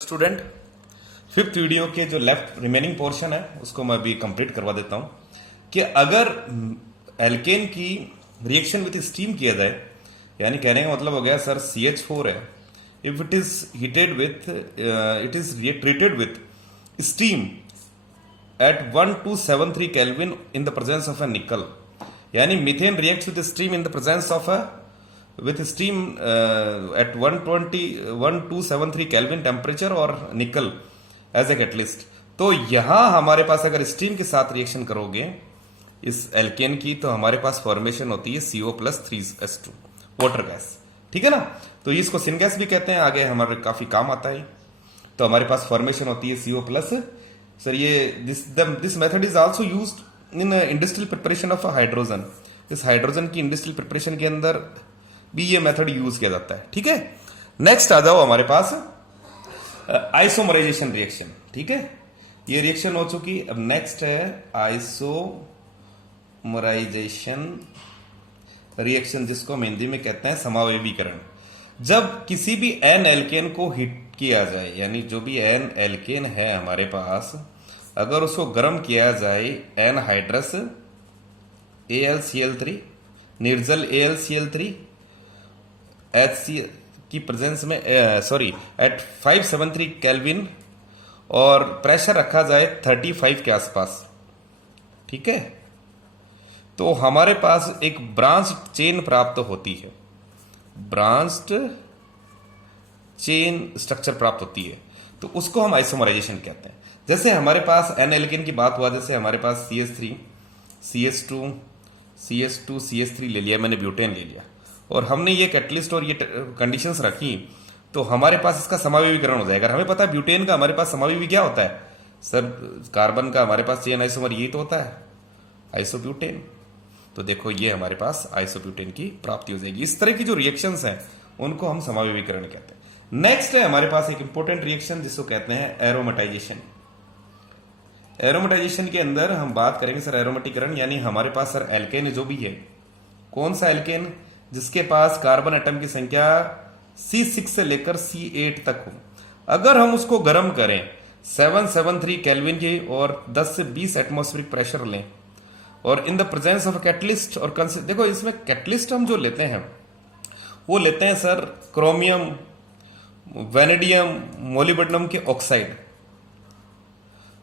Student, fifth video के जो left remaining portion है उसको मैं अभी कंप्लीट करवा देता हूं कि अगर एल्केन की रिएक्शन विथ स्टीम किया जाए, यानी कहने का मतलब हो गया सर CH4 है, if it is heated with it is treated with steam at 1273 Kelvin in the presence of a nickel, यानी methane reacts with steam in the presence of a with steam at 1273 Kelvin temperature और निकल as a catalyst. तो यहां हमारे पास अगर steam के साथ reaction करोगे इस एल्केन की तो हमारे पास फॉर्मेशन होती है CO+3S2 वाटर गैस, ठीक है ना। तो इसको सिन गैस भी कहते हैं, आगे हमारे काफी काम आता है। तो हमारे पास फॉर्मेशन होती है CO+। सर ये this method is also used in industrial preparation of hydrogen. इस हाइड्रोजन की इंडस्ट्रियल प्रिपरेशन के अंदर भी ये मेथड यूज किया जाता है, ठीक है। नेक्स्ट आ जाओ हमारे पास आइसोमराइजेशन रिएक्शन, ठीक है। ये रिएक्शन हो चुकी। अब नेक्स्ट है आइसोमराइजेशन रिएक्शन, जिसको हम हिंदी में कहते हैं समावयवीकरण। जब किसी भी एन एल्केन को हीट किया जाए, यानी जो भी एन एल्केन है हमारे पास, अगर उसको गर्म किया जाए एन हाइड्रस AlCl3 निर्जल AlCl3 HC की प्रेजेंस में एट 573 केल्विन और प्रेशर रखा जाए 35 के आसपास, ठीक है, तो हमारे पास एक ब्रांच चेन प्राप्त होती है, ब्रांच्ड चेन स्ट्रक्चर प्राप्त होती है। तो उसको हम आइसोमराइजेशन कहते हैं। जैसे हमारे पास एन एल्केन की बात हुआ, जैसे हमारे पास CH3 CH2 CH2 CH3 ले लिया, मैंने ब्यूटेन ले लिया और हमने ये कैटलिस्ट और ये कंडीशंस रखी, तो हमारे पास इसका समावयवीकरण हो जाएगा। हमें पता है ब्यूटेन का हमारे पास समावयवी क्या होता है सर, कार्बन का हमारे पास चेन आइसोमर यही तो होता है, आइसोब्यूटेन। तो देखो ये हमारे पास आइसोब्यूटेन की प्राप्ति हो जाएगी। इस तरह की जो रिएक्शंस हैं उनको हम समावयवीकरण कहते हैं। नेक्स्ट है हमारे पास एक इंपॉर्टेंट रिएक्शन जिसको कहते हैं एरोमेटाइजेशन। एरोमेटाइजेशन के अंदर हम बात करेंगे सर एरोमेटीकरण, यानी हमारे पास सर एल्केन जो भी है, कौन सा एल्केन, जिसके पास कार्बन एटम की संख्या C6 से लेकर C8 तक हो, अगर हम उसको गर्म करें 773 केल्विन की और 10 से 20 एटमॉस्फेरिक प्रेशर लें और in the presence of catalyst, और देखो इसमें कैटलिस्ट हम जो लेते हैं वो लेते हैं सर क्रोमियम, वेनेडियम, मोलिब्डेनम के ऑक्साइड,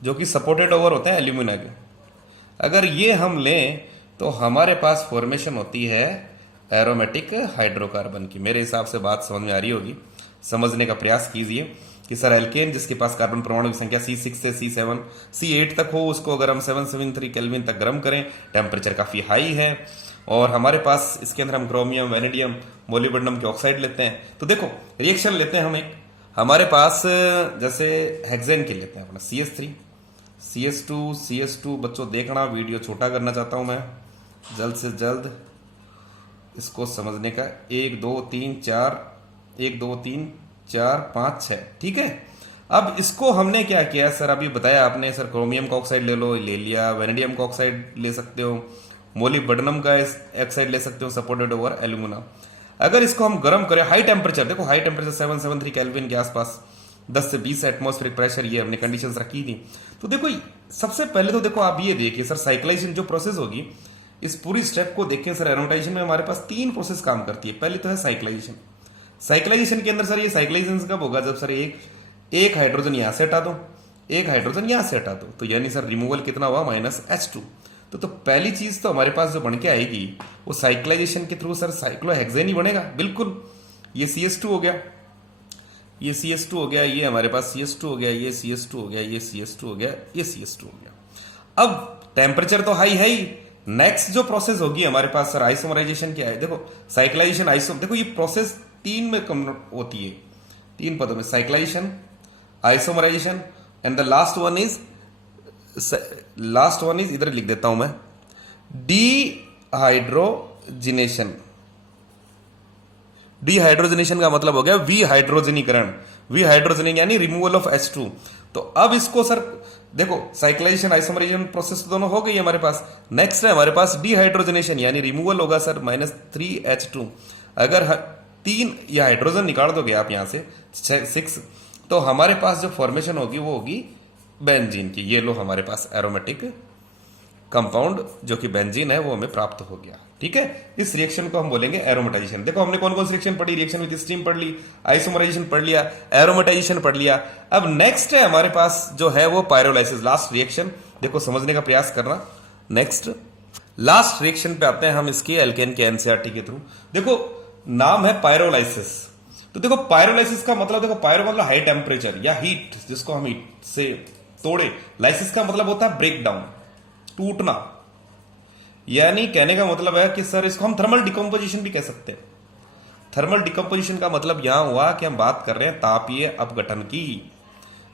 जो कि सपोर्टेड ओवर होते हैं एल्यूमिना के। अगर ये हम लें तो हमारे पास फॉर्मेशन होती है एरोमेटिक हाइड्रोकार्बन की। मेरे हिसाब से बात समझ में आ रही होगी, समझने का प्रयास कीजिए कि सर एल्केन जिसके पास कार्बन परमाणु की संख्या C6 से C7 C8 तक हो, उसको अगर हम 773 केल्विन तक गर्म करें, टेम्परेचर काफी हाई है और हमारे पास इसके अंदर हम क्रोमियम, वेनेडियम, मोलिब्डेनम के ऑक्साइड लेते हैं। तो देखो रिएक्शन लेते हैं हम एक, हमारे पास जैसे हेक्सेन के लेते हैं अपना CH3 CH2 बच्चों देखना, वीडियो छोटा करना चाहता हूं मैं जल्द से जल्द इसको समझने का। 1 2 3 4 5 6, ठीक है। अब इसको हमने क्या किया सर, अभी बताया आपने सर क्रोमियम का ऑक्साइड ले लो, ले लिया, वेनेडियम का ऑक्साइड ले सकते हो, मोलिब्डेनम का ऑक्साइड ले सकते हो सपोर्टेड ओवर एल्यूमिना। अगर इसको हम गर्म करें हाई टेम्परेचर, देखो हाई टेम्परेचर 773 केल्विन के आसपास, 10 से 20 एटमॉस्फेरिक प्रेशर, ये हमने कंडीशंस रखी थी। तो देखो सबसे पहले तो देखो आप ये देखिए सर साइक्लाइजेशन जो प्रोसेस होगी, इस पूरी स्टेप को देखिए सर। एरोमेटाइजेशन में हमारे पास 3 प्रोसेस काम करती है। पहले तो है साइक्लाइजेशन। साइक्लाइजेशन के अंदर सर ये साइक्लाइजेशन कब होगा, जब सर एक हाइड्रोजन यहां से हटा दो, एक हाइड्रोजन यहां से हटा दो, तो यानी सर रिमूवल कितना हुआ -H2। तो पहली चीज तो हमारे पास जो बन के आएगी वो साइक्लाइजेशन के थ्रू सर साइक्लोहेक्सेन ही बनेगा, बिल्कुल। ये CH2 हो गया, ये CH2 हो गया, ये हमारे पास CH2 हो गया, ये CH2 हो गया, ये CH2 हो गया, ये CH2 हो गया। अब टेम्परेचर तो हाई है ही। नेक्स्ट जो प्रोसेस होगी हमारे पास सर आइसोमराइजेशन क्या है, देखो साइक्लाइजेशन देखो ये प्रोसेस 3 में होती है, 3 पदों में, cyclization, isomerization and the last one is इधर लिख देता हूं मैं, डीहाइड्रोजिनेशन। डीहाइड्रोजनेशन का मतलब हो गया विहाइड्रोजनीकरण, विहाइड्रोजनी यानी रिमूवल ऑफ H2। तो अब इसको सर देखो साइक्लाइजेशन आइसोमराइजेशन प्रोसेस दोनों हो गई हमारे पास। नेक्स्ट है हमारे पास डीहाइड्रोजनेशन, यानी रिमूवल होगा सर -3H2। अगर 3 या हाइड्रोजन निकाल दोगे आप यहां से 6, तो तो हमारे पास जो फॉर्मेशन होगी वो होगी बेंजीन की। ये लो हमारे पास एरोमेटिक कंपाउंड जो कि बेंजीन है वो हमें प्राप्त हो गया। ठीक है, इस रिएक्शन को हम बोलेंगे एरोमेटाइजेशन। देखो हमने कौन कौन सी रिएक्शन पढ़ी, रिएक्शन विद स्टीम पढ़ ली, आइसोमराइजेशन पढ़ लिया, एरोमेटाइजेशन पढ़ लिया। अब नेक्स्ट है हमारे पास जो है वो पायरोलाइसिस, लास्ट रिएक्शन। देखो समझने का प्रयास करना। नेक्स्ट लास्ट रिएक्शन पे आते हैं हम इसकी एल्केन के एनसीईआरटी के थ्रू। देखो नाम है पायरोलाइसिस। तो देखो पायरोलाइसिस का मतलब, देखो पायरो मतलब हाई टेम्परेचर या हीट, जिसको हम हीट से तोड़े। लाइसिस का मतलब होता है ब्रेक डाउन, टूटना। यानी कहने का मतलब है कि सर इसको हम थर्मल डिकम्पोजिशन भी कह सकते हैं। थर्मल डिकम्पोजिशन का मतलब यहां हुआ कि हम बात कर रहे हैं तापीय अपघटन की,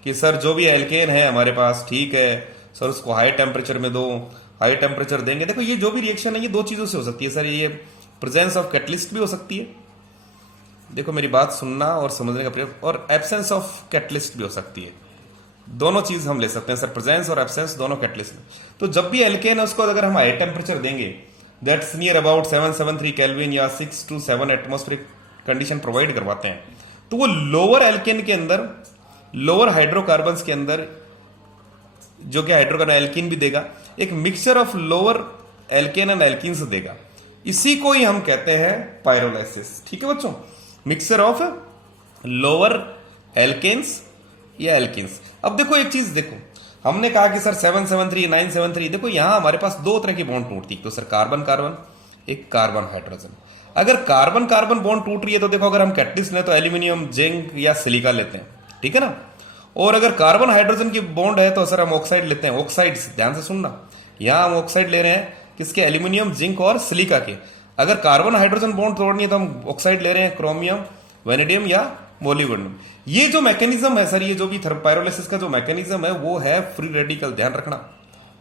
कि सर जो भी एल्केन है हमारे पास, ठीक है सर उसको हाई टेम्परेचर में दो, हाई टेम्परेचर देंगे। देखो ये जो भी रिएक्शन है ये दो चीजों से हो सकती है सर, ये प्रेजेंस ऑफ कैटलिस्ट भी हो सकती है, देखो मेरी बात सुनना और समझने का प्रयास, और एब्सेंस ऑफ कैटलिस्ट भी हो सकती है। दोनों चीज हम ले सकते हैं सर, प्रेजेंस और एब्सेंस दोनों कैटलिस्ट में। तो जब भी एल्केन है उसको अगर हम हाई टेम्परेचर देंगे, दैट्स नियर अबाउट 773 केल्विन या 6 to 7 एटमॉस्फेरिक कंडीशन प्रोवाइड करवाते हैं, तो वो लोअर एल्केन के अंदर, लोअर हाइड्रोकार्बन्स के अंदर जो कि हाइड्रोकार्बन एल्कीन भी देगा, एक mixture of lower alkene and alkenes देगा। इसी को ही हम कहते हैं पायरोलाइसिस। ठीक है बच्चों, मिक्सचर ऑफ लोअर एल्केन्स या एल्किन्स। अब देखो एक चीज देखो, हमने कहा कि सर 773 973, देखो यहां हमारे पास दो तरह की बॉन्ड टूटती है, तो सर कार्बन कार्बन, एक कार्बन हाइड्रोजन। अगर कार्बन कार्बन बॉन्ड टूट रही है तो देखो अगर हम कैटलिस्ट लें तो एल्यूमिनियम, जिंक या सिलिका लेते हैं, ठीक है ना। और अगर कार्बन हाइड्रोजन की बॉन्ड है तो सर हम ऑक्साइड लेते हैं। ऑक्साइड्स ध्यान से सुनना, यहां हम ऑक्साइड ले रहे हैं किसके, एल्यूमिनियम, जिंक और सिलिका के। अगर कार्बन हाइड्रोजन बॉन्ड तोड़नी है तो हम ऑक्साइड ले रहे हैं क्रोमियम, वेनेडियम या मोलिब्डेनम। ये जो मैकेनिज्म है सर, ये जो भी पायरोलाइसिस का जो मैकेनिज्म है वो है फ्री रेडिकल। ध्यान रखना,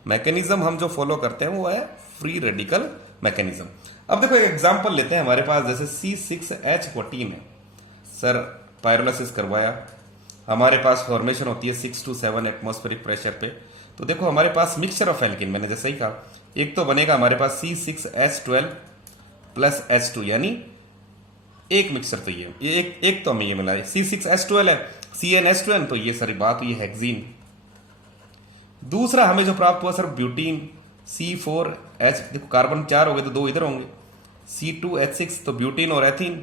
मैकेनिज्म हम जो फॉलो करते हैं वो है फ्री रेडिकल मैकेनिज्म। अब देखो एक एग्जांपल लेते हैं, हमारे पास जैसे C6H14 है सर, पायरोलाइसिस करवाया, हमारे पास फॉर्मेशन होती है 6 to 7 एटमॉस्फेरिक प्रेशर पे। तो देखो हमारे पास मिक्सचर ऑफ एल्किन, मैंने जैसे ही कहा, एक तो बनेगा हमारे पास C6H12 प्लस H2, यानी एक मिक्सचर तो ये एक तो हमें ये मिला है, C6H12 है, CnH2n, तो ये सारी बात हुई हेक्सीन। दूसरा हमें जो प्राप्त हुआ सर ब्यूटीन, C4H, देखो कार्बन 4 हो गए तो 2 इधर होंगे, C2H6 तो ब्यूटीन और एथीन।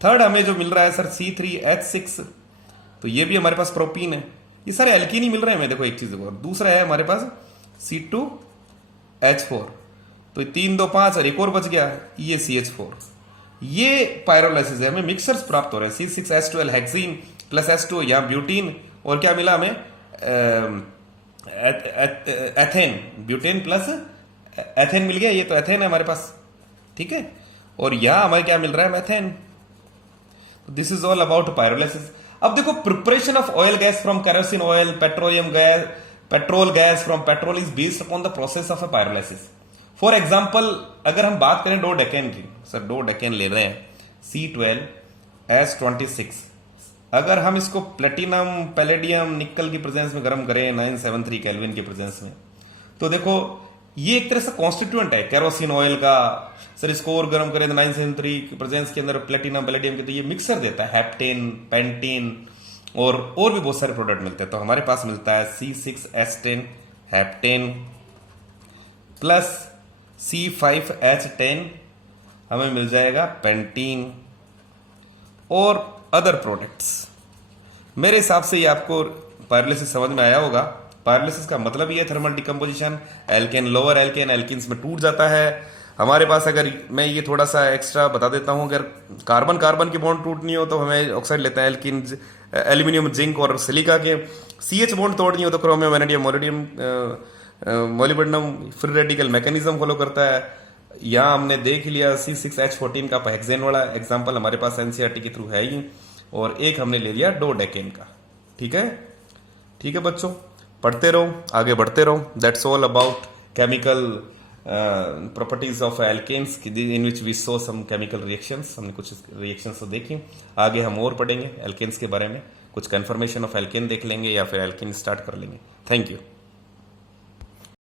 थर्ड हमें जो मिल रहा है सर C3H6, तो ये भी हमारे पास प्रोपीन है। ये सारे एल्कीन ही मिल रहे हैं हमें, देखो एक चीज देखो। दूसरा है हमारे पास C2H4, तो 3 2 5 और एक और बच गया, ये CH4। ये पायरोलाइसिस है, हमें मिक्सर्स प्राप्त हो रहे हैं, C6H12 हेक्सीन प्लस H2, यहाँ ब्यूटीन, और क्या मिला हमें, एथेन, ब्यूटेन प्लस एथेन मिल गया, ये तो एथेन है हमारे पास, ठीक है। और यहां हमें क्या मिल रहा है, methane. This is all about pyrolysis. अब देखो preparation of oil gas from kerosene oil, petroleum gas, petrol gas from petrol is based upon the process of a pyrolysis. For example अगर हम बात करें डो डेकेन की, sir dough decane ले रहे हैं C12H26, अगर हम इसको प्लेटिनम, पैलेडियम, निकल की प्रेजेंस में गर्म करें 973 केल्विन की प्रेजेंस में, तो देखो ये एक तरह से कॉन्स्टिट्यूएंट है केरोसिन ऑयल का। सर इसको और गर्म करें तो 973 की प्रेजेंस के अंदर प्लेटिनम, पैलेडियम के, तो ये मिक्सर देता है, हेप्टेन, पेंटीन और भी बहुत सारे प्रोडक्ट मिलते हैं। तो हमारे पास मिलता है C6H10 हेप्टेन प्लस C5H10, हमें मिल जाएगा पेंटीन और अदर प्रोडक्ट्स। मेरे हिसाब से ये आपको पायरोलाइसिस समझ में आया होगा। पायरोलाइसिस का मतलब ये thermal decomposition, alkane lower alkane alkenes में टूट जाता है। हमारे पास अगर मैं ये थोड़ा सा एक्स्ट्रा बता देता हूं, अगर कार्बन कार्बन की बॉन्ड टूटनी हो तो हमें ऑक्साइड लेते हैं, एल्किन, एल्यूमिनियम, जिंक और सिलिका के। CH बॉन्ड तोड़नी हो तो chromium, vanadium, molybdenum free radical mechanism follow करता है। यहाँ हमने देख लिया C6H14 का हेक्सेन वाला एग्जाम्पल हमारे पास एनसीईआरटी के थ्रू है ही, और एक हमने ले लिया डो डेकेन का। ठीक है, ठीक है बच्चों, पढ़ते रहो, आगे बढ़ते रहो। That's all about chemical properties of alkanes in which we saw some chemical reactions. हमने कुछ रिएक्शंस तो देखी, आगे हम और पढ़ेंगे एल्केन्स के बारे में, कुछ कन्फर्मेशन ऑफ एल्केन देख लेंगे या फिर एल्केन स्टार्ट कर लेंगे। Thank you.